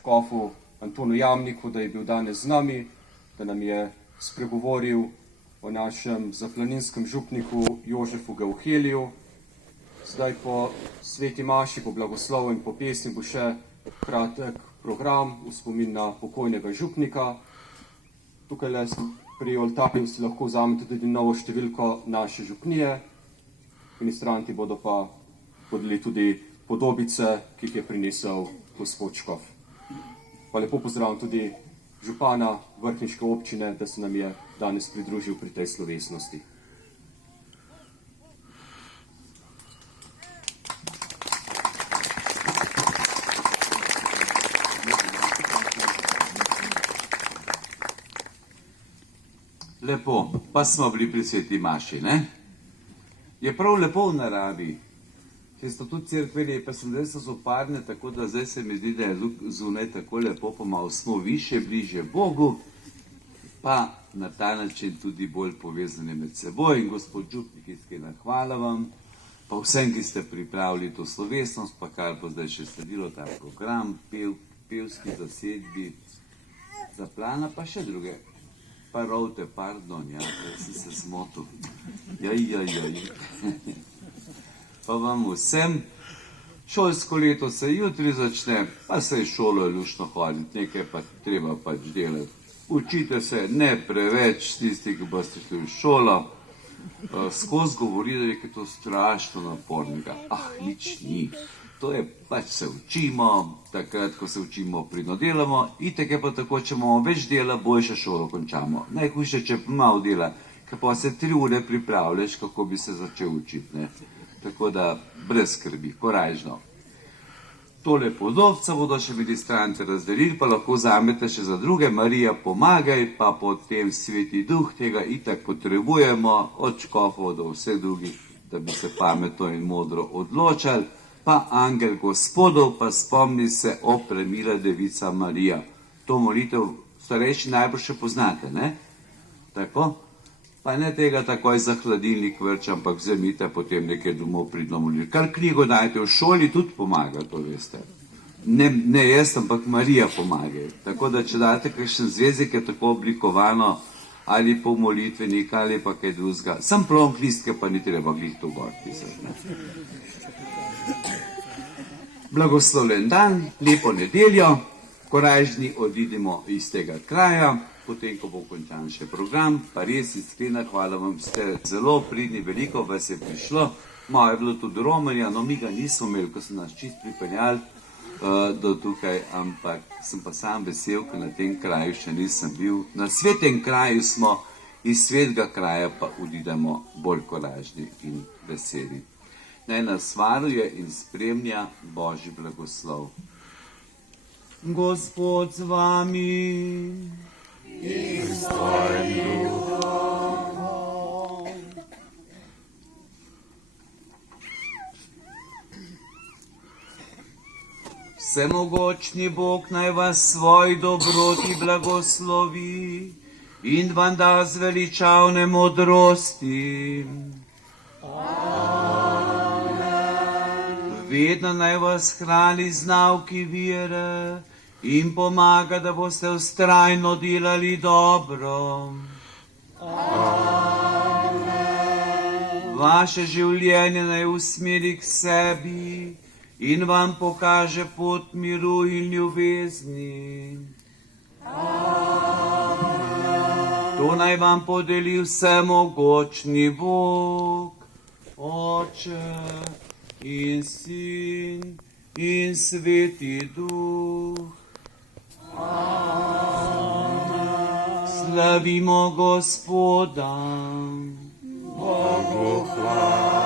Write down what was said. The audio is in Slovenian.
škofu Antonu Jamniku, da je bil danes z nami, da nam je spregovoril o našem zaplaninskem župniku Jožefu Geuheliju. Zdaj po sveti maši, po blagoslovu in po pesmi bo še kratek program v spomin na pokojnega župnika. Tukaj pri oltarju si lahko vzamete tudi novo številko naše župnije. Ministranti bodo pa podelili tudi podobice, ki jih je prinesel gospod škof. Pa lepo pozdravljam tudi župana vrhniške občine, da se nam je danes pridružil pri tej slovesnosti. Lepo, pa smo bili pri sveti maši, ne? Je prav lepo v naravi. Če so tudi cerkve, pa sem zdaj so zoparne, tako da zdaj se mi zdi, da je zunaj tako lepo, pa malo smo više, bliže Bogu, pa na ta način tudi bolj povezani med seboj. In gospod župnik, iskrena hvala vam, pa vsem, ki ste pripravili to slovesnost, pa kar bo zdaj še sledilo ta program, pevski zasedbi, zaplana, pa še druge. Pa rovte, pardon, ja, sem se zmotil. Pa vam vsem, šolsko leto se jutri začne, pa se je šolo luštno hoditi, nekaj pa treba pač delati. Učite se ne preveč, tisti, ki boste šli v šolo, skozi govori, da je to strašno napornega. Nič ni. To je pač se učimo, takrat, ko se učimo, pridno delamo, itek je pa tako, če imamo več dela, boljše šolo končamo. Najhujše, če malo dela, ker pa se 3 ure pripravljaš, kako bi se začel učiti, ne. Tako da, brez skrbi, korajžno. Tole podobca bodo še ministranti razdelili, pa lahko vzamete še za druge. Marija, pomagaj, pa potem Sveti Duh, tega itak potrebujemo, od škofov do vseh drugih, da bi se pametno in modro odločali. Pa angel Gospodov, pa spomni se o premila Devica Marija. To molitev starejši najbolj še poznate, ne? Tako? Pa ne tega takoj za hladilnik vrč, ampak vzemite potem nekaj domov pridno molitev. Kar knjigo dajte v šoli, tudi pomaga, to veste. Ne jaz, ampak Marija pomaga. Tako da, če date kakšen zvezek, je tako oblikovano, ali po molitvenik, ali pa kaj drugega. Sam plonk listke, pa ni treba glih to gor pisati, ne? Blagoslovljen dan, lepo nedeljo, korajžni odidemo iz tega kraja, potem, ko bo končan še program, pa res iskrena hvala vam, ste zelo pridni, veliko vas je prišlo, malo je bilo tudi romarja, no mi ga nismo imeli, ko so nas čist pripeljali do tukaj, ampak sem pa sam vesel, ker na tem kraju še nisem bil. Na svetem kraju smo, iz svetega kraja pa odidemo bolj korajžni in veseli. Naj nas varuje in spremlja Božji blagoslov. Gospod z vami in s tvojim duhom. Vsemogočni Bog naj vas svoj dobroti blagoslovi in vam da zveličavne modrosti. Vedno naj vas hrani z nauki vere in pomaga, da boste vztrajno delali dobro. Vaše življenje naj usmeri k sebi in vam pokaže pot miru in ljubezni. To naj vam podeli vsemogočni Bog, Oče in Sin in Sveti Duh. Slavimo Gospoda. Bogu hvala.